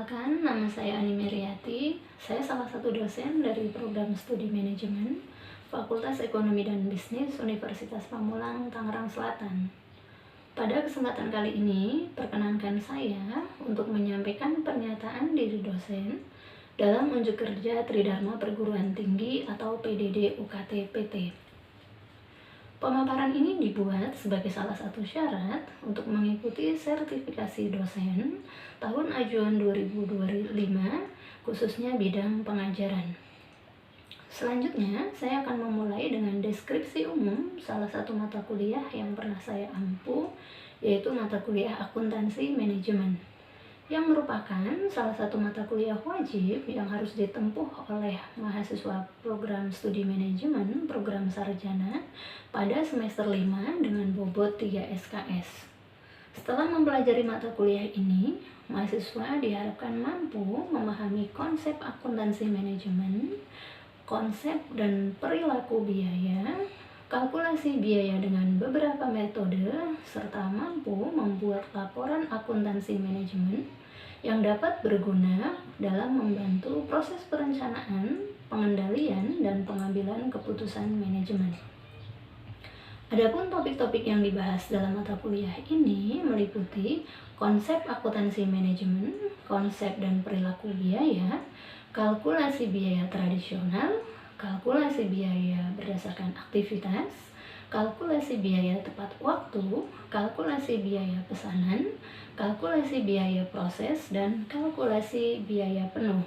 Perkenalkan, nama saya Ani Meriati. Saya salah satu dosen dari program studi manajemen Fakultas Ekonomi dan Bisnis Universitas Pamulang, Tangerang Selatan. Pada kesempatan kali ini, perkenankan saya untuk menyampaikan pernyataan diri dosen dalam unjuk kerja Tridharma Perguruan Tinggi atau PDD UKT PT. Pemaparan ini dibuat sebagai salah satu syarat untuk mengikuti sertifikasi dosen tahun ajuan 2025, khususnya bidang pengajaran. Selanjutnya, saya akan memulai dengan deskripsi umum salah satu mata kuliah yang pernah saya ampu, yaitu mata kuliah akuntansi manajemen, yang merupakan salah satu mata kuliah wajib yang harus ditempuh oleh mahasiswa program studi manajemen program sarjana pada semester 5 dengan bobot 3 SKS. Setelah mempelajari mata kuliah ini, mahasiswa diharapkan mampu memahami konsep akuntansi manajemen, konsep dan perilaku biaya, kalkulasi biaya dengan beberapa metode, serta mampu membuat laporan akuntansi manajemen yang dapat berguna dalam membantu proses perencanaan, pengendalian, dan pengambilan keputusan manajemen. Adapun topik-topik yang dibahas dalam mata kuliah ini meliputi konsep akuntansi manajemen, konsep dan perilaku biaya, kalkulasi biaya tradisional, kalkulasi biaya berdasarkan aktivitas, kalkulasi biaya tepat waktu, kalkulasi biaya pesanan, kalkulasi biaya proses, dan kalkulasi biaya penuh.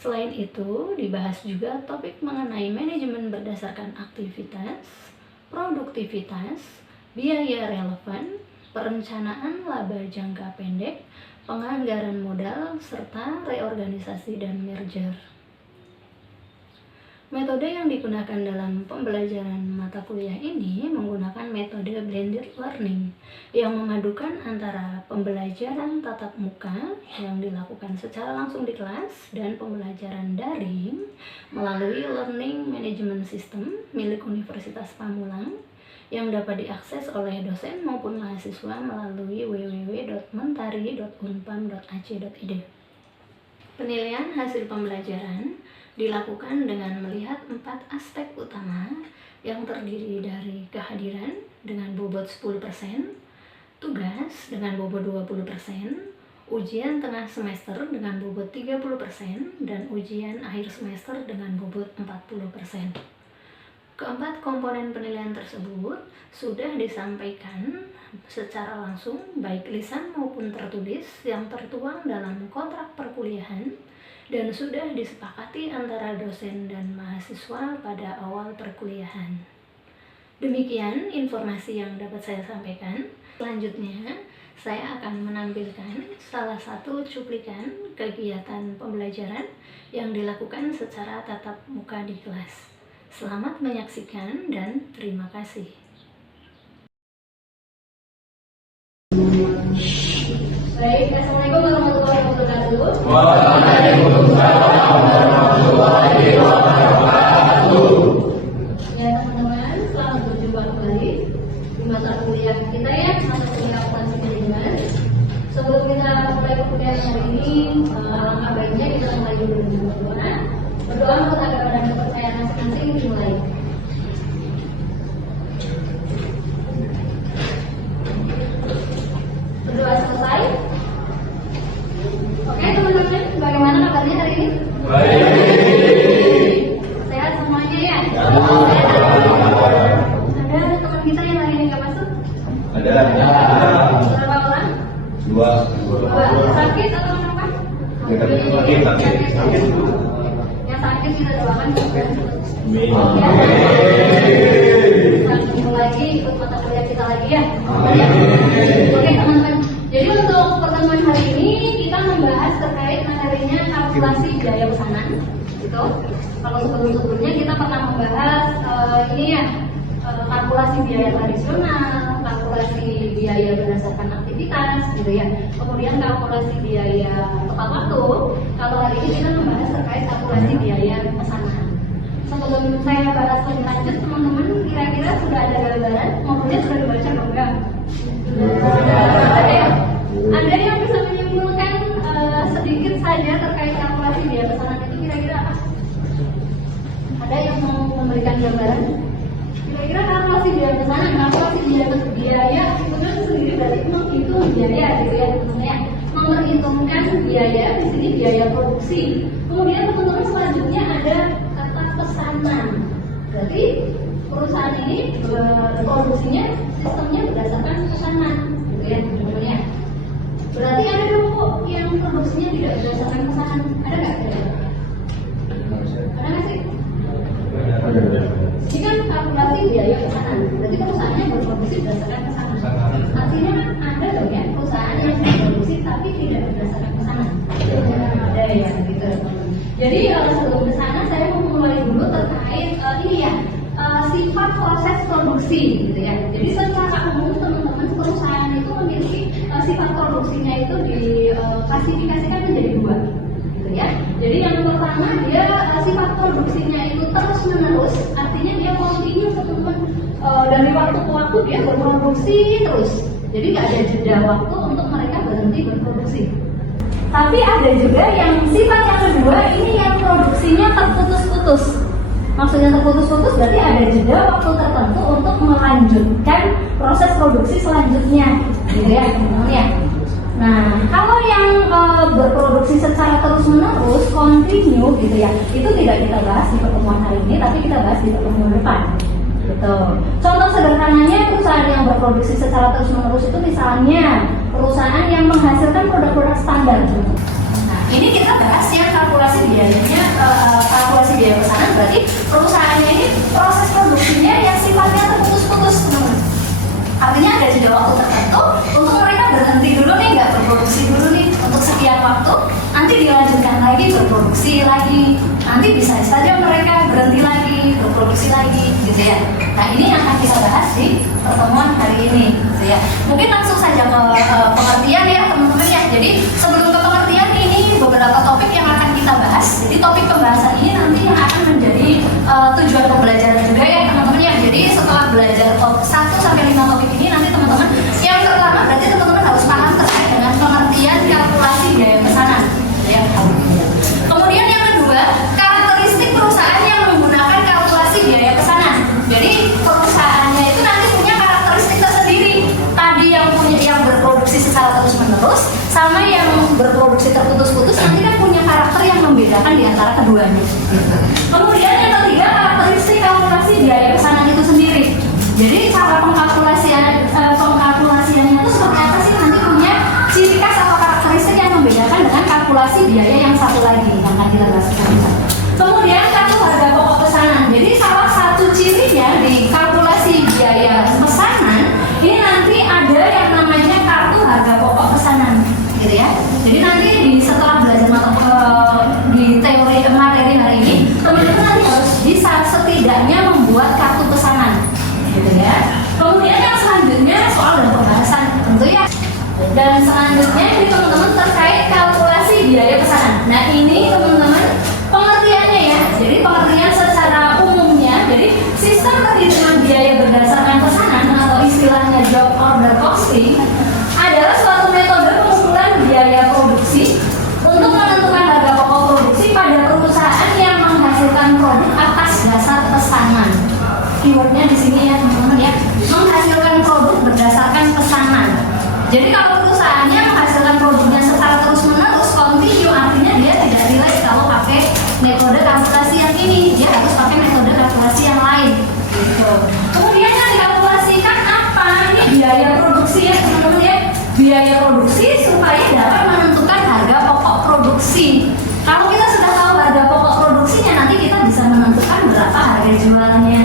Selain itu, dibahas juga topik mengenai manajemen berdasarkan aktivitas, produktivitas, biaya relevan, perencanaan laba jangka pendek, penganggaran modal, serta reorganisasi dan merger. Metode yang digunakan dalam pembelajaran mata kuliah ini menggunakan metode blended learning yang memadukan antara pembelajaran tatap muka yang dilakukan secara langsung di kelas dan pembelajaran daring melalui Learning Management System milik Universitas Pamulang yang dapat diakses oleh dosen maupun mahasiswa melalui www.mentari.unpam.ac.id. Penilaian hasil pembelajaran dilakukan dengan melihat 4 aspek utama yang terdiri dari kehadiran dengan bobot 10%, tugas dengan bobot 20%, ujian tengah semester dengan bobot 30%, dan ujian akhir semester dengan bobot 40%. Keempat komponen penilaian tersebut sudah disampaikan secara langsung baik lisan maupun tertulis yang tertuang dalam kontrak perkuliahan dan sudah disepakati antara dosen dan mahasiswa pada awal perkuliahan. Demikian informasi yang dapat saya sampaikan. Selanjutnya, saya akan menampilkan salah satu cuplikan kegiatan pembelajaran yang dilakukan secara tatap muka di kelas. Selamat menyaksikan dan terima kasih. Baik, Assalamualaikum warahmatullahi wabarakatuh. Waalaikumsalam warahmatullahi wabarakatuh. Ya teman-teman, selamat berjumpa kembali di mata kuliah kita ya, mata kuliah akuntansi manajemen. Sebelum kita mulai perkuliahan hari ini, alangkah baiknya kita mulai dulu dengan berdoa. Berdoa menurut agama dan kepercayaan masing-masing dimulai. Berdoa selesai. Oke teman-teman, bagaimana kabarnya hari ini? Baik. Sehat semuanya ya? Ada teman kita yang lain nggak masuk? Ada. Berapa orang? Dua. Sakit atau apa? Sakit. Yang sakit kita doakan. Amin. Kita lagi ikut mata kuliah kita lagi ya. Oke teman-teman. Jadi untuk pertemuan hari ini kita membahas terkait materinya kalkulasi biaya pesanan. Gitu. Kalau sebelum-sebelumnya kita pernah membahas kalkulasi biaya tradisional, kalkulasi biaya berdasarkan aktivitas, gitu ya. Kemudian kalkulasi biaya tepat waktu. Kalau hari ini kita membahas terkait kalkulasi biaya pesanan. Sebelum saya bahas lebih lanjut, teman-teman kira-kira sudah ada gambaran maupun sudah dibaca enggak? Ada yang bisa menyimpulkan sedikit saja terkait kalkulasi biaya pesanan itu kira-kira apa? Ada yang mau memberikan gambaran? Kira-kira kalkulasi biaya pesanan, kalkulasi biaya itu sendiri berarti menghitung biaya gitu ya teman-teman ya. Memperhitungkan biaya, di sini biaya produksi. Kemudian teman-teman selanjutnya ada kata pesanan. Berarti perusahaan ini produksinya sistemnya berdasarkan pesanan, gitu ya teman-teman ya. Berarti ada dong kok yang produksinya tidak berdasarkan pesanan, ada nggak? Ada nggak sih? Ini kan kalkulasi biaya pesanan. Berarti perusahaannya berproduksi berdasarkan pesanan. Artinya ada dong ya perusahaan yang berproduksi tapi tidak berdasarkan pesanan. Ada ya gitu. Jadi sebelum ke sana saya mau mulai dulu terkait ini ya sifat proses produksi gitu ya. Jadi secara umum teman-teman perusahaan itu memiliki sifat produksinya itu diklasifikasikan menjadi dua gitu ya. Jadi yang pertama dia sifat produksinya itu terus menerus, artinya dia continue teman-teman dari waktu ke waktu dia berproduksi terus. Jadi nggak ada jeda waktu untuk mereka berhenti berproduksi. Tapi ada juga yang sifat yang kedua ini yang produksinya terputus-putus. Maksudnya terputus-putus berarti ada jeda waktu tertentu untuk melanjutkan proses produksi selanjutnya, gitu ya teman-teman ya. Nah, kalau yang berproduksi secara terus-menerus, continue gitu ya, itu tidak kita bahas di pertemuan hari ini, tapi kita bahas di pertemuan depan. Gitu. Contoh sederhananya perusahaan yang berproduksi secara terus-menerus itu misalnya perusahaan yang menghasilkan produk-produk standar. Nah, ini kita bahas yang kalkulasi biayanya, kalkulasi biaya pesanan berarti perusahaannya ini proses produksinya yang sifatnya terputus-putus, teman-teman. Artinya ada jeda waktu tertentu untuk mereka berhenti dulu nih, nggak berproduksi dulu nih untuk sekian waktu, nanti dilanjutkan lagi berproduksi lagi, nanti bisa saja mereka berhenti lagi berproduksi lagi, gitu ya. Nah ini yang akan kita bahas di pertemuan hari ini, gitu ya. Mungkin langsung saja ke pengertian ya teman-teman ya. Jadi sebelum ke pengertian ini beberapa topik yang akan kita bahas. Jadi topik pembahasan ini nanti yang akan menjadi tujuan pembelajaran juga ya teman-teman ya. Jadi setelah belajar 1 sampai 5 topik ini nanti teman-teman yang pertama berarti teman-teman harus paham terkait dengan pengertian kalkulasi biaya pesanan ya. Kemudian yang kedua, karakteristik perusahaan yang menggunakan kalkulasi biaya pesanan. Jadi perusahaannya itu nanti punya karakteristik tersendiri. Tadi yang berproduksi secara terus-menerus sama yang berproduksi terputus-putus nanti kan punya karakter yang membedakan di antara keduanya. Kemudian yang ketiga, karakteristik kalkulasi biaya pesanan itu sendiri. Jadi cara pengkalkulasiannya itu seperti apa sih? Nanti punya ciri khas atau karakteristik yang membedakan dengan kalkulasi biaya yang satu lagi yang akan kita bahas. Kemudian kartu harga pokok pesanan. Jadi salah satu cirinya di kalkulasi biaya pesanan ini nanti ada yang namanya kartu harga pokok pesanan, gitu ya. Jadi nanti setelah belajar di teori materi hari ini, teman-teman nanti harus bisa setidaknya membuat kartu pesanan, gitu ya. Kemudian yang selanjutnya soal dan pembahasan tentu ya. Dan selanjutnya ini teman-teman terkait kalkulasi biaya pesanan. Nah ini teman-teman pengertiannya ya. Jadi pengertian secara umumnya, jadi sistem perhitungan biaya berdasarkan pesanan atau istilahnya job order costing adalah suatu metode pengumpulan biaya produksi untuk menentukan harga pokok produksi pada perusahaan yang menghasilkan produk atas dasar pesanan. Keywordnya di sini ya teman-teman ya, menghasilkan produk berdasarkan pesanan. Jadi kalau perusahaannya menghasilkan produknya secara terus-menerus continue, artinya dia tidak relate kalau pakai metode kalkulasi yang ini, dia harus pakai metode kalkulasi yang lain. Gitu. Kemudian yang dikalkulasikan apa? Ini biaya produksi ya teman-teman ya, biaya produksi supaya dapat menentukan harga pokok produksi. Kalau kita sudah tahu harga pokok produksinya, nanti kita bisa menentukan berapa harga jualnya,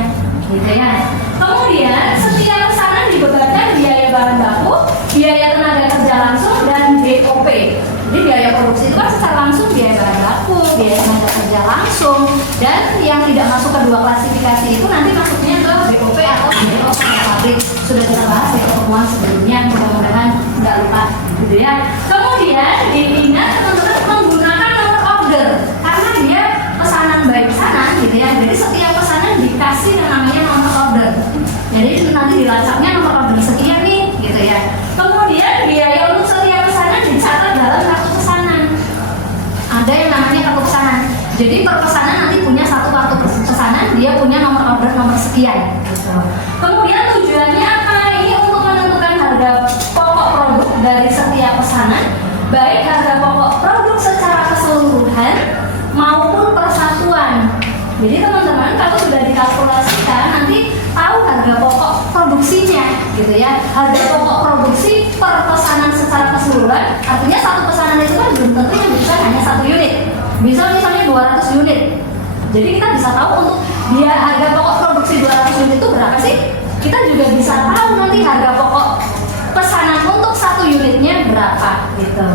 gitu ya. Kemudian setiap pesanan dibebankan biaya bahan baku, biaya tenaga kerja langsung, dan BOP. Jadi biaya produksi itu kan secara langsung biaya bahan baku, biaya tenaga kerja langsung, dan yang tidak masuk ke dua klasifikasi itu nanti masuknya ke BOP atau biaya operasional pabrik. Sudah kita bahas di pertemuan sebelumnya, mudah-mudahan nggak lupa, gitu ya. Kemudian diingat teman-teman menggunakan nomor order karena dia pesanan by pesanan, gitu ya. Jadi setiap pesanan dikasih yang namanya nomor order. Jadi nanti dilacaknya nomor order sekian nih, gitu ya. Kemudian biaya untuk setiap pesanan dicatat dalam kartu pesanan. Jadi per pesanan nanti punya satu kartu pesanan, dia punya nomor order nomor sekian gitu. Kemudian tujuannya apa? Ini untuk menentukan harga pokok produk dari setiap pesanan, baik harga pokok produk secara keseluruhan maupun persatuan. Jadi teman-teman kalau sudah dikalkulasikan nanti tahu harga pokok produksinya gitu ya. Harga pokok produksi per pesanan secara keseluruhan, artinya satu pesanan itu kan belum tentu yang bisa hanya 1 unit. Bisa misalnya 200 unit. Jadi kita bisa tahu untuk dia harga pokok produksi 200 unit itu berapa sih? Kita juga bisa tahu nanti harga pokok pesanan untuk 1 unitnya berapa gitu.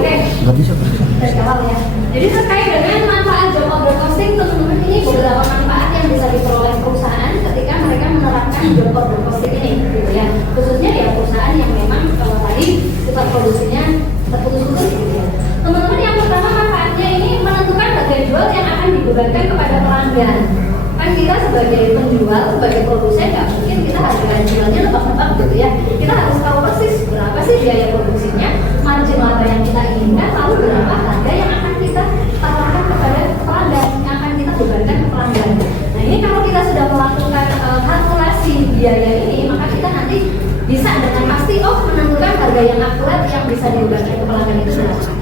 Oke. Nggak bisa. Dari awal ya. Jadi terkait dengan manfaat job order costing, teman-teman, ini beberapa manfaat yang bisa diperoleh perusahaan ketika mereka menerapkan job order costing ini, gitu ya. Khususnya ya perusahaan yang memang kalau tadi pusat produksinya terputus-putus, gitu ya. Teman-teman, yang pertama manfaatnya ini menentukan harga jual yang akan dibebankan kepada pelanggan. Kan kita sebagai penjual, sebagai produsen nggak mungkin kita harga jualnya nebak-nebak gitu ya. Kita harus tahu persis berapa sih biaya produksinya, margin laba yang kita inginkan, lalu berapa harga yang akan kita tawarkan kepada pelanggan, yang akan kita bebankan ke pelanggan. Nah ini kalau kita sudah melakukan kalkulasi biaya ini, maka kita nanti bisa dengan pasti menentukan harga yang akurat yang bisa dibebankan ke pelanggan itu berapa.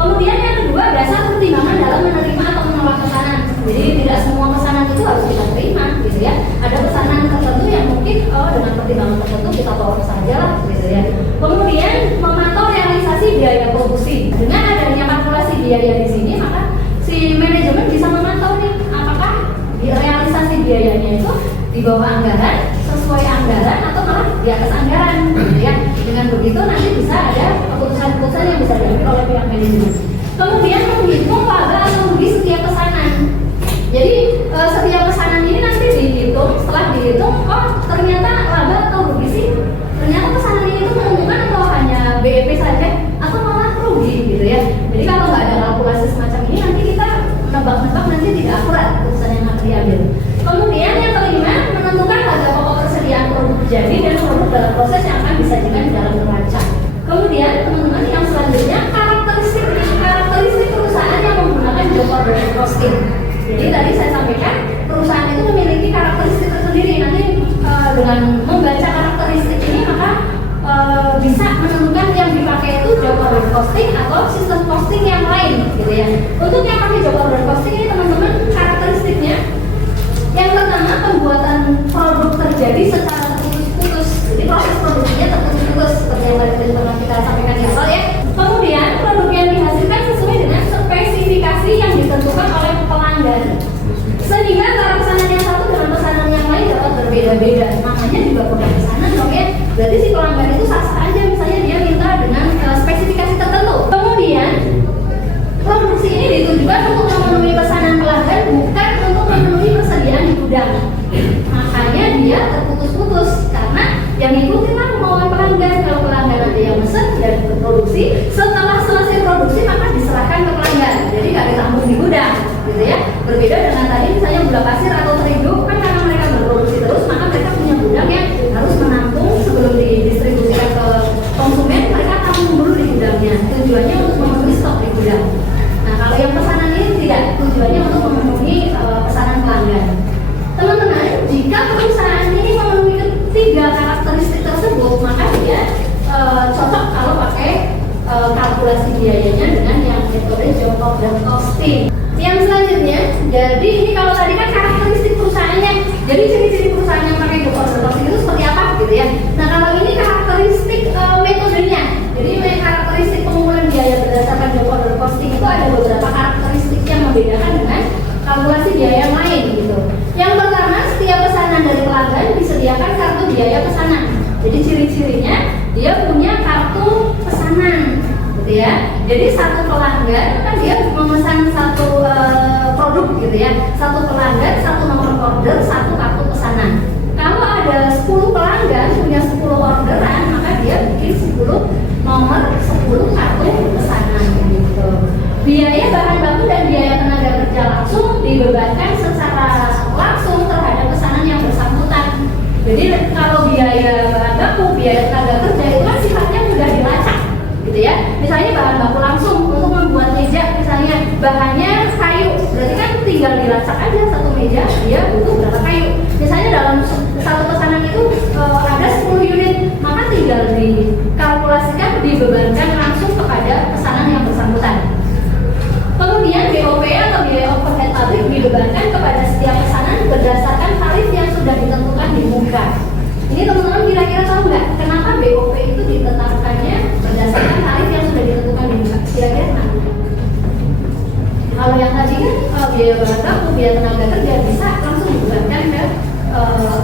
Kemudian yang kedua, dasar pertimbangan dalam menerima atau menolak pesanan. Jadi tidak semua pesanan itu harus kita terima, gitu ya. Ada pesanan tertentu yang mungkin dengan pertimbangan tertentu kita tolak saja lah, gitu ya. Kemudian memantau realisasi biaya produksi. Dengan adanya kalkulasi biaya di sini, maka si manajemen bisa memantau nih apakah realisasi biayanya itu di bawah anggaran, sesuai anggaran, atau malah di atas anggaran, gitu ya. Dengan begitu nanti bisa ada keputusan-keputusan yang bisa diambil oleh pihak manajemen. Kemudian menghitung laba atau rugi setiap pesanan. Jadi setiap pesanan ini nanti dihitung, setelah dihitung, ternyata laba atau rugi sih, ternyata pesanan ini itu menguntungkan atau hanya BEP saja, atau malah rugi, gitu ya. Jadi kalau nggak ada kalkulasi semacam ini, nanti kita nebak-nebak nanti tidak akurat keputusan yang akan diambil. Kemudian yang kelima, menentukan harga pokok persediaan produk jadi dan produk dalam proses yang akan disajikan di dalam neraca. Kemudian teman-teman, yang selanjutnya karakteristik perusahaan yang menggunakan job order costing. Jadi tadi saya sampaikan perusahaan itu memiliki karakteristik tersendiri. Nanti dengan membaca karakteristik ini maka bisa menentukan yang dipakai itu job order costing atau sistem costing yang lain, gitu ya. Untuk yang pakai job order costing ini teman-teman, karakteristiknya yang pertama, pembuatan produk terjadi secara terputus-putus. Jadi proses produksinya terputus-putus seperti yang tadi pernah kita sampaikan di awal ya. Kemudian produk yang dihasilkan sesuai dengan spesifikasi yang ditentukan oleh pelanggan, sehingga antara pesanan yang satu dengan pesanan yang lain dapat berbeda-beda. Makanya juga produk pesanan dong ya. Berarti si pelanggan itu sah-sah aja misalnya dia minta dengan spesifikasi tertentu. Kemudian produksi ini ditujukan untuk memenuhi pesanan pelanggan, bukan untuk memenuhi persediaan di gudang. Makanya dia terputus-putus karena yang ikutin lah kemauan pelanggan. Kalau pelanggan ada yang mesen dan berproduksi, setelah selesai produksi maka diserahkan ke pelanggan. Jadi nggak ditampung di gudang, gitu ya. Berbeda dengan tadi misalnya gula pasir atau terigu, kan karena mereka berproduksi terus, maka mereka punya gudang yang harus menampung sebelum didistribusikan ke konsumen. Mereka tampung dulu di gudangnya. Tujuannya untuk memenuhi stok di gudang. Nah kalau yang pesanan ini tidak, tujuannya untuk memenuhi pesanan pelanggan. Teman-teman, jika perusahaan ini memenuhi ketiga karakteristik tersebut, maka dia cocok kalau pakai kalkulasi biayanya dengan yang metode job order costing. Yang selanjutnya, jadi ini kalau tadi kan karakteristik perusahaannya, jadi ciri-ciri perusahaan yang pakai job order costing itu seperti apa, gitu ya. Nah kalau ini karakteristik metodenya, jadi karakteristik pengumpulan biaya berdasarkan job order costing itu ada beberapa karakteristik yang membedakan dengan kalkulasi biaya yang lain, gitu. Yang pertama, setiap pesanan dari pelanggan disediakan kartu biaya pesanan. Jadi ciri-cirinya dia punya kartu pesanan, gitu ya. Jadi satu pelanggan kan dia memesan satu produk, gitu ya. Satu pelanggan, satu nomor order, satu kartu pesanan. Kalau ada 10 pelanggan punya 10 orderan, maka dia bikin 10 nomor 10 kartu pesanan, gitu. Biaya bahan baku dan biaya tenaga kerja langsung dibebankan secara langsung terhadap pesanan yang bersangkutan. Jadi kalau biaya bahan baku, biaya tenaga kerja itu kan sifatnya mudah dilacak, gitu ya. Misalnya bahan baku langsung untuk membuat meja, misalnya bahannya kayu Kalau yang tadi kan biaya bahan baku, biaya tenaga kerja bisa langsung dibebankan ke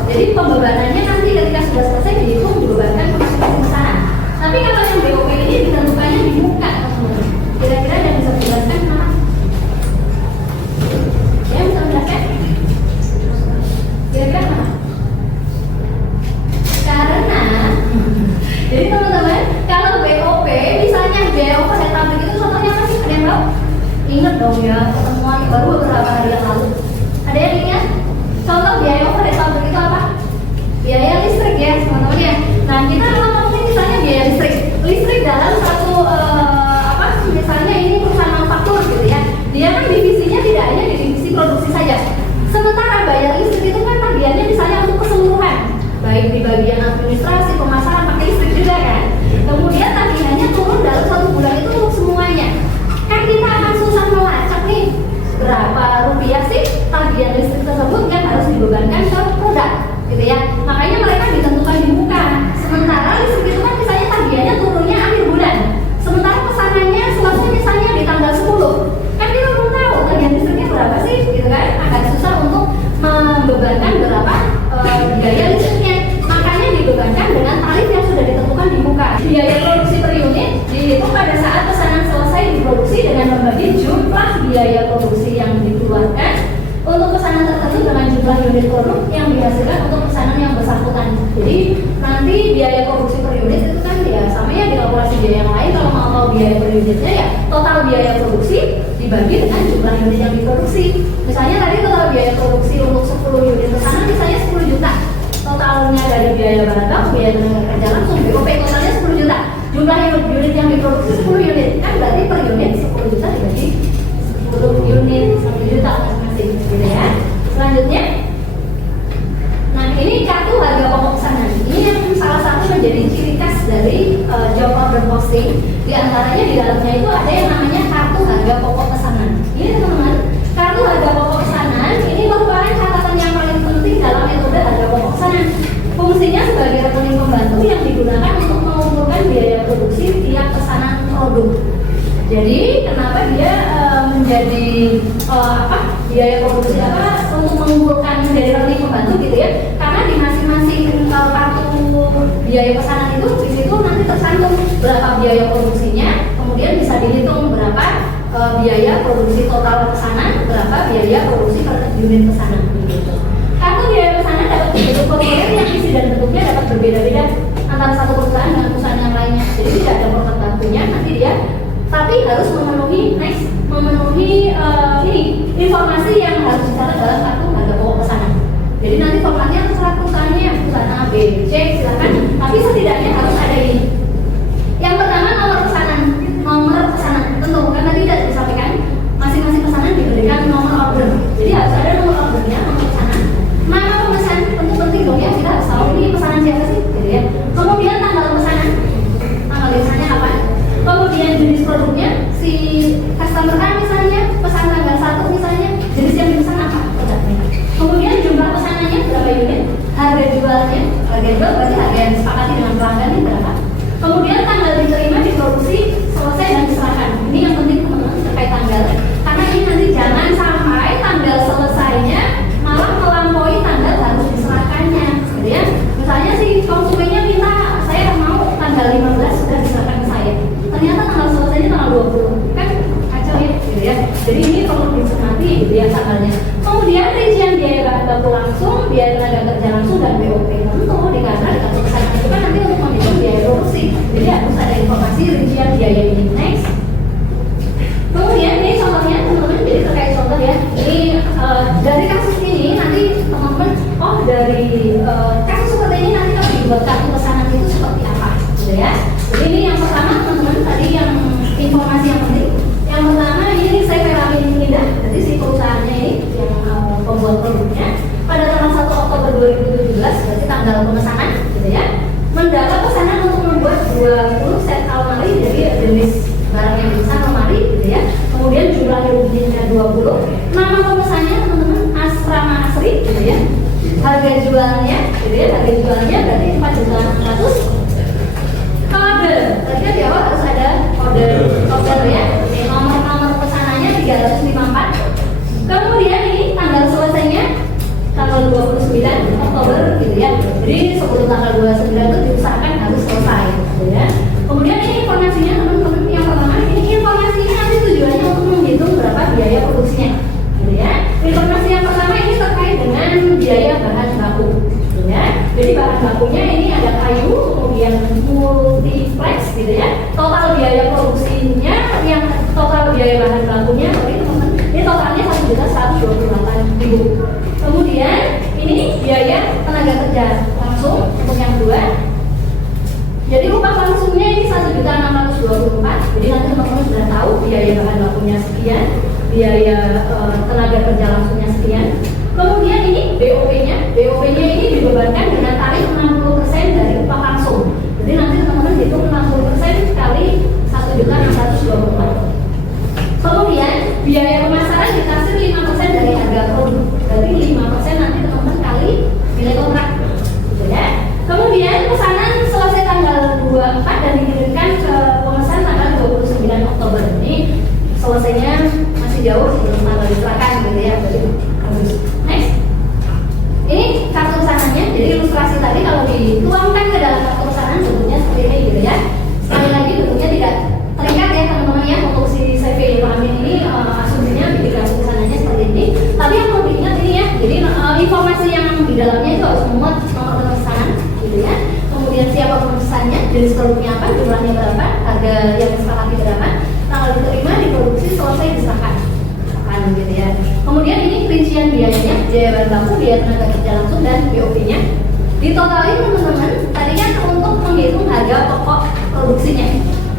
jadi pembebanannya nanti ketika sudah selesai dihitung dibebankan ke masing-masing pesanan. Tapi kalau yang BOP ini ditentukannya di muka, teman-teman. Kira-kira ada yang bisa menjelaskan kenapa? Ya, bisa menjelaskan? Kira-kira kenapa? Karena jadi teman-teman, kalau BOP misalnya biaya overhead pabrik itu contohnya apa sih? Ada yang tahu? Ingat dong ya, pertemuan baru beberapa hari yang lalu. Ada yang ingat? Contoh biaya overhead pabrik itu apa? Biaya listrik ya, teman-teman ya. Nah, kita kalau ngomongin misalnya biaya listrik. Listrik dalam satu misalnya ini perusahaan manufaktur gitu ya. Dia kan divisinya tidak hanya di divisi produksi saja. Sementara bayar listrik itu kan tagihannya misalnya untuk keseluruhan, baik di bagian administrasi, pemasaran pakai listrik juga kan. Kemudian tagihannya turun dalam satu bulan itu untuk semuanya. Kan kita akan susah melacak nih berapa rupiah sih tagihan listrik tersebut yang harus dibebankan ke produk gitu ya. Makanya mereka ditentukan di muka. Sementara listrik itu kan misalnya tagihannya turunnya akhir bulan. Sementara pesanannya selesai misalnya di tanggal 10. Kan kita belum tahu tagihan listriknya berapa sih gitu kan. Agak susah untuk membebankan berapa biaya listriknya. Makanya dibebankan dengan tarif yang sudah ditentukan di muka. Biaya produksi per unit dihitung pada saat pesanan selesai diproduksi dengan membagi jumlah biaya produksi yang dikeluarkan untuk pesanan tertentu dengan jumlah unit produk yang dihasilkan untuk pesanan yang bersangkutan. Jadi nanti biaya produksi per unit itu kan ya sama ya di kalkulasi biaya yang lain. Kalau mau biaya per unitnya ya total biaya produksi dibagi dengan jumlah unit yang diproduksi. Misalnya tadi total biaya produksi untuk 10 unit pesanan misalnya 10 juta. Totalnya dari biaya bahan baku, biaya tenaga kerja langsung, BOP totalnya 10 juta. Jumlah unit yang diproduksi 10 unit, kan berarti per unit 10 juta dibagi 10 unit 1 juta masing-masing gitu ya. Selanjutnya, nah ini kartu harga pokok pesanan. Ini yang salah satu menjadi ciri khas dari job order posting. Di antaranya di dalamnya itu ada yang namanya kartu harga pokok pesanan. Ini teman-teman, kartu harga pokok pesanan ini merupakan catatan yang paling penting dalam metode harga pokok pesanan. Fungsinya sebagai rekening pembantu yang digunakan untuk mengumpulkan biaya produksi tiap pesanan produk. Jadi kenapa dia menjadi biaya produksi untuk mengumpulkan menjadi rekening pembantu gitu ya? Karena di masing-masing kartu biaya pesanan itu di situ nanti tercantum berapa biaya produksinya, kemudian bisa dihitung berapa biaya produksi total pesanan, berapa biaya produksi per unit pesanan gitu. Kartu biaya pesanan dapat bentuk formulir yang isi dan bentuknya dapat berbeda-beda antara satu perusahaan dengan perusahaan yang lainnya. Jadi tidak ada format bakunya nanti dia, tapi harus memenuhi ini informasi yang harus dicatat dalam kartu harga pokok pesanan. Jadi nanti formatnya terserah perusahaannya, perusahaan A, B, C silakan. Tapi setidaknya harus ada ini. Yang pertama nomor pesanan. Tentu kan tadi tidak disampaikan masing-masing pesanan diberikan nomor order. Jadi harus ada nomor ordernya, nomor pesanan. Nama pemesan tentu penting dong ya, kita harus tahu ini pesanan siapa sih, gitu ya. Kemudian tanggal pesanan, tanggal pesanannya apa? Kemudian jenis produknya, si customer A misalnya pesan tanggal 1 misalnya, jenis yang dipesan apa produknya. Kemudian jumlah pesanannya berapa unit, harga jualnya, harga jual berarti harga yang disepakati dengan pelanggan ini berapa. Kemudian tanggal diterima, diproduksi, selesai dan diserahkan. Ini yang penting teman-teman terkait tanggal. Karena ini nanti jangan sampai tanggal selesainya malah melampaui tanggal harus diserahkannya, gitu ya. Misalnya si konsumennya minta saya mau tanggal 15 sudah diserahkan ke saya. Ternyata tanggal selesainya tanggal 20, kan kacau ya, gitu ya. Jadi ini perlu dicermati gitu ya tanggalnya. Kemudian rincian biaya bahan baku langsung, biaya tenaga kerja langsung dan BOP tentu dikarenakan di kartu pesanan itu kan nanti untuk menghitung biaya produksi. Jadi harus ada informasi rincian biaya ini. Next. Kemudian ini contohnya teman-teman, jadi terkait contoh ya. Ini dari kasus ini nanti teman-teman, dari kasus seperti ini nanti kalau dibuat kartu pesanan itu seperti apa, gitu ya. Jadi ini yang pertama teman-teman tadi yang informasi yang penting. Yang pertama ini saya Veramin Indah, jadi si perusahaannya ini yang pembuat produknya pada tanggal 1 Oktober 2017 berarti tanggal pemesanan, gitu ya. Mendapat pesanan untuk membuat 20 set almari, jadi jenis barang yang dipesan lemari, gitu ya. Kemudian jumlahnya unitnya 20. Nama pemesannya teman-teman Asrama Asri, gitu ya. Harga jualnya, gitu ya. Harga jualnya berarti 4.600.000. Kode, tadi kan di awal harus ada kode ya. Nomor pesanannya 354. 29 Oktober gitu ya. Jadi sebelum tanggal 29 itu diusahakan harus selesai gitu ya. Kemudian ini informasinya teman-teman, yang pertama ini informasinya nanti tujuannya untuk menghitung berapa biaya produksinya gitu ya. Informasi yang pertama ini terkait dengan biaya bahan baku gitu ya. Jadi bahan bakunya ini ada kayu, kemudian multiplex gitu ya. Total biaya produksinya, yang total biaya bahan bakunya teman-teman, ini totalnya 1.128.000. Kemudian ini biaya tenaga kerja langsung untuk yang kedua. Jadi upah langsungnya ini 1.624. Jadi nanti teman-teman sudah tahu biaya bahan bakunya sekian, biaya tenaga kerja langsungnya sekian. Kemudian ini BOP-nya, BOP-nya ini dibebankan dengan tarif 60% dari upah langsung. Jadi nanti teman-teman hitung 60% kali 1.624. Kemudian biaya pemasaran dikasih 5% dari harga produk. Dari 5% nanti teman-teman kali nilai kontrak gitu ya. Kemudian pesanan selesai tanggal 24 dan dikirimkan ke pemesan tanggal 29 Oktober. Ini selesainya masih jauh sebelum tanggal diserahkan gitu ya. Jadi harus next. Ini kartu pesanannya. Jadi ilustrasi tadi kalau dituangkan ke dalam kartu pesanan bentuknya seperti ini gitu ya. Sekali lagi bentuknya tidak terikat ya teman-teman ya. Untuk si CV Amin ini asumsinya bikin kartu pesanannya seperti ini. Tapi yang perlu diingat ini ya. Jadi informasi yang di dalamnya itu harus memuat nomor pemesanan gitu ya. Kemudian siapa pemesannya, jenis produknya apa, jumlahnya berapa, harga yang disepakati berapa, tanggal diterima, diproduksi, selesai diserahkan gitu ya. Kemudian ini rincian biayanya, biaya bahan baku, biaya tenaga kerja langsung, dan BOP-nya. Ditotalin teman-teman, tadi kan untuk menghitung harga pokok produksinya.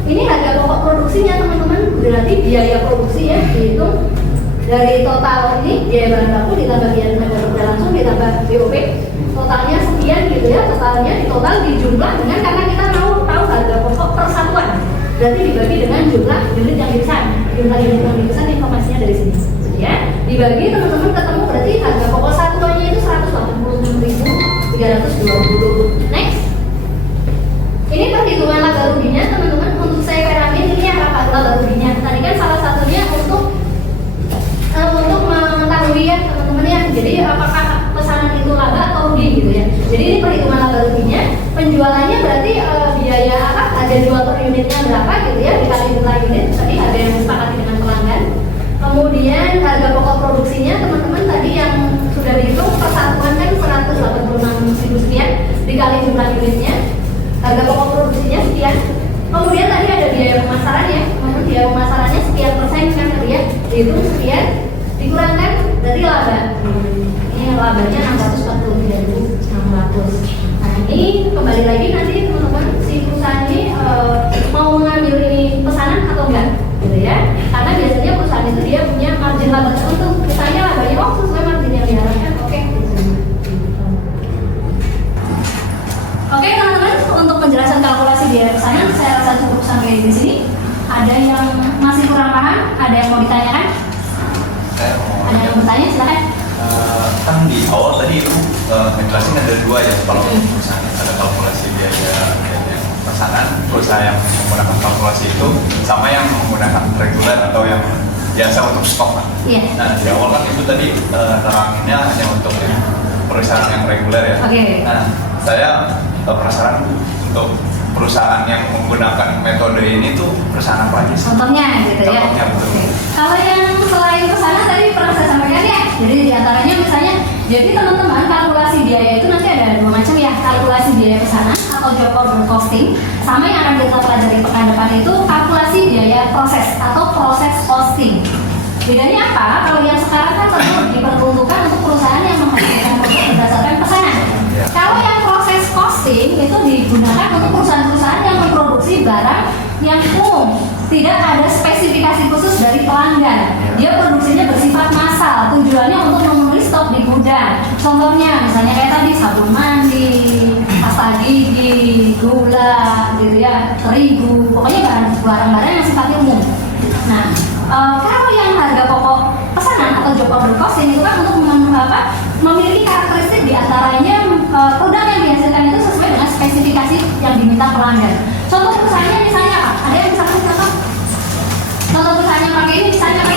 Ini harga pokok produksinya teman-teman, berarti biaya produksi ya dihitung dari total ini biaya bahan baku ditambah biaya tenaga kerja langsung ditambah BOP, totalnya sekian gitu ya. Totalnya di total dijumlah dengan, karena kita tahu harga pokok persatuan, berarti dibagi dengan jumlah unit yang dipesan. Jumlah unit yang dipesan informasinya dari sini ya. Dibagi teman-teman ketemu berarti harga pokok satuannya itu 186.320. Next. Ini perhitungan laba ruginya teman-teman. Untuk saya Amin ini apa laba ruginya? Tadi kan salah satunya untuk mengetahui ya teman-teman ya. Jadi apakah pesanan itu laba atau rugi gitu ya. Jadi ini perhitungan laba ruginya. Penjualannya berarti biaya apa? Harga jual per unitnya berapa gitu ya, dikali jumlah unit. Tadi harga yang disepakati dengan pelanggan. Kemudian harga pokok produksinya teman-teman tadi yang sudah dihitung persatuan kan 186.000 sekian dikali jumlah unitnya. Harga pokok produksinya sekian. Kemudian tadi ada biaya pemasaran ya. Biaya pemasarannya sekian persen kan tadi ya. Dihitung sekian dikurangkan dari laba. Ini labanya 643.600. Nah ini kembali lagi nanti teman-teman si perusahaan ini mau mengambil ini pesanan atau enggak gitu ya. Karena biasanya perusahaan itu dia punya margin laba tertentu. Misalnya labanya sesuai margin yang diharapkan. Oke teman-teman, untuk penjelasan kalkulasi biaya pesanan saya rasa cukup sampai di sini. Ada yang masih kurang paham? Ada yang mau ditanyakan? Ada yang bertanya, silakan. Kan di awal tadi itu ngejelasin ada dua ya kalau perusahaan, ada kalkulasi biaya pesanan, perusahaan yang menggunakan kalkulasi itu sama yang menggunakan reguler atau yang biasa untuk stok kan. Nah di awal kan itu tadi teranginnya hanya untuk perusahaan yang reguler ya. Nah saya penasaran untuk perusahaan yang menggunakan metode ini tuh perusahaan apa aja sih? Contohnya gitu ya. Kalau yang selain pesanan tadi pernah saya sampaikan ya. Jadi diantaranya misalnya, jadi teman-teman kalkulasi biaya itu nanti ada dua macam ya. Kalkulasi biaya pesanan atau job order costing, sama yang akan kita pelajari pekan depan itu kalkulasi biaya proses atau proses costing. Bedanya apa? Kalau yang sekarang kan tentu diperuntukkan untuk perusahaan yang menghasilkan produk berdasarkan pesanan. Kalau yang proses costing itu digunakan untuk perusahaan-perusahaan yang memproduksi barang yang umum, tidak ada spesifikasi khusus dari pelanggan. Dia produksinya bersifat massal, tujuannya untuk memenuhi stok di gudang. Contohnya misalnya kayak tadi sabun mandi, pasta gigi, gula, gitu ya, terigu, pokoknya barang-barang yang sifatnya umum. Nah, kalau yang harga pokok pesanan atau job order costing itu kan untuk memiliki karakteristik diantaranya produk yang dihasilkan itu sesuai dengan spesifikasi yang diminta pelanggan. Contoh perusahaannya misalnya apa? Ada yang bisa kasih contoh? Contoh perusahaan yang pakai ini misalnya apa?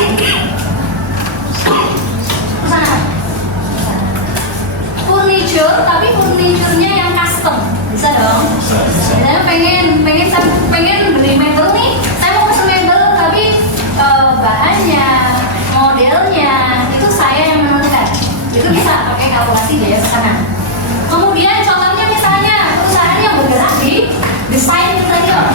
Perusahaan apa? kalkulasi biaya pesanan. Kemudian contohnya misalnya perusahaan yang bergerak di desain interior,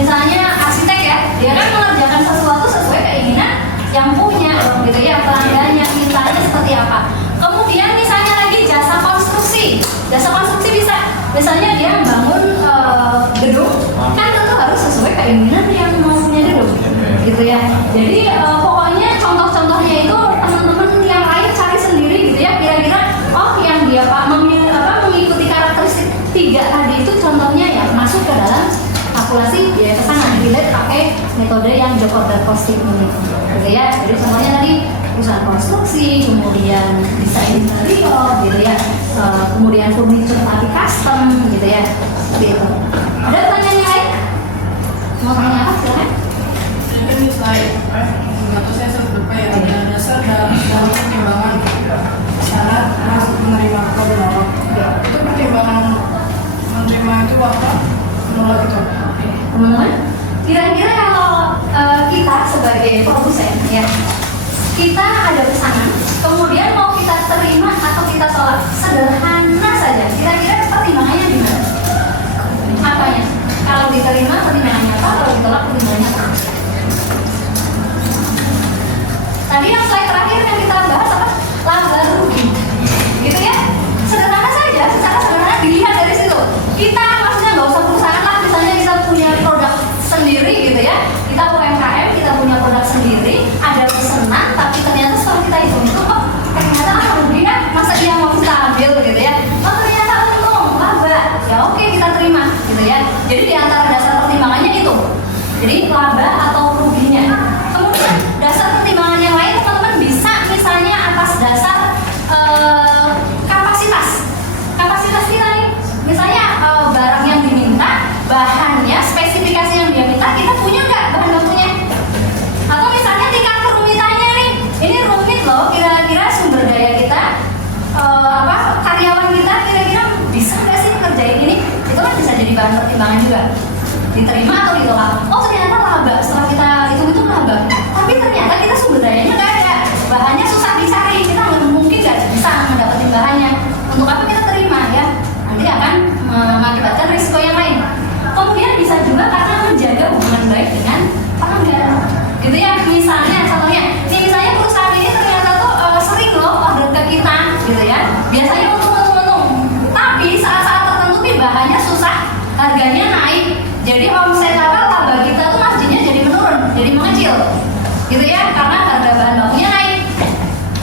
misalnya arsitek ya, dia kan mengerjakan sesuatu sesuai keinginan yang punya, gitu ya, pelanggannya mintanya seperti apa. Kemudian misalnya lagi jasa konstruksi bisa, misalnya dia membangun gedung, kan tentu harus sesuai keinginan yang mau punya gedung, gitu ya. Jadi pokoknya contoh-contohnya itu teman-teman yang lain cari sendiri, gitu ya. Kira-kira oh yang dia mengikuti karakteristik 3 tadi itu contohnya ya masuk ke dalam kalkulasi biaya pesanan dilihat pakai metode yang job order costing ini, gitu ya. Jadi contohnya tadi perusahaan konstruksi, kemudian desain interior, gitu ya, kemudian furniture tapi custom, gitu ya, seperti itu. Ada pertanyaan yang lain? Mau tanya apa silahkan? Ini kan di slide, nggak tahu saya sudah berapa ya, ada dasar dan pertimbangan syarat masuk menerima produk. Itu pertimbangan menerima itu apa? Menolak itu. Teman-teman, kira-kira kalau kita sebagai produsen ya, kita ada pesanan, kemudian mau kita terima atau kita tolak, sederhana saja. Kira-kira pertimbangannya di mana? Apanya? Kalau diterima pertimbangannya apa? Kalau ditolak pertimbangannya apa? Tadi yang slide terakhir yang kita bahas apa? Laba rugi, gitu ya. Sederhana saja, secara sederhana dilihat dari situ. Kita maksudnya nggak usah perusahaan lah, misalnya kita punya produk sendiri, gitu ya. Kita UMKM, kita punya produk sendiri, ada pesanan, tapi ternyata setelah kita hitung-hitung, oh ternyata rugi kan, masa dia mau kita ambil, gitu ya. Oh ternyata untung, laba, ya oke kita terima, gitu ya. Jadi di antara dasar pertimbangannya itu, jadi laba atau ruginya. Kemudian dasar pertimbangan yang lain teman-teman bisa misalnya atas dasar kapasitas kita nih. Misalnya barang yang diminta, bahannya, spesifikasi yang dia minta, kita punya nggak bahan bakunya? Atau misalnya tingkat kerumitannya nih, ini rumit loh, kira-kira sumber daya kita, karyawan kita kira-kira bisa nggak sih ngerjain ini? Itu kan bisa jadi bahan pertimbangan juga. Diterima atau ditolak? Oh ternyata laba, setelah kita hitung-hitung laba, tapi ternyata kita sumber dayanya nggak ada, bahannya susah dicari, kita mungkin nggak bisa mendapatkan bahannya. Untuk apa kita terima ya? Nanti akan mengakibatkan risiko yang lain. Kemudian bisa juga karena menjaga hubungan baik dengan pelanggan, gitu ya. Misalnya contohnya, nih misalnya perusahaan ini ternyata tuh sering loh order ke kita, gitu ya. Biasanya untung, tapi saat-saat tertentu nih bahannya susah, harganya naik. Jadi omset laba kita tuh marginnya jadi menurun, jadi mengecil, gitu ya, karena harga bahan bakunya naik.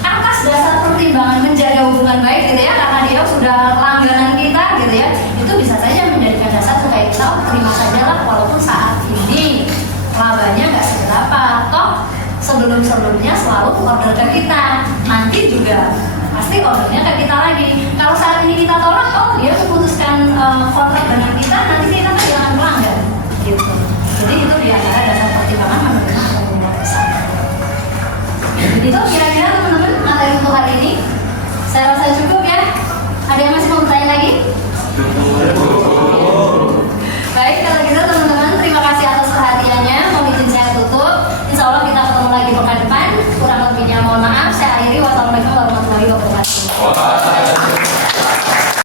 Atas dasar pertimbangan menjaga hubungan baik, gitu ya, karena dia sudah langganan kita, gitu ya, itu bisa saja menjadikan dasar supaya kita terima saja lah, walaupun saat ini labanya nggak seberapa, toh sebelum-sebelumnya selalu order ke kita, nanti juga pasti ordernya ke kita lagi. Kalau saat ini kita tolak, oh dia memutuskan kontrak dengan kita, nanti kita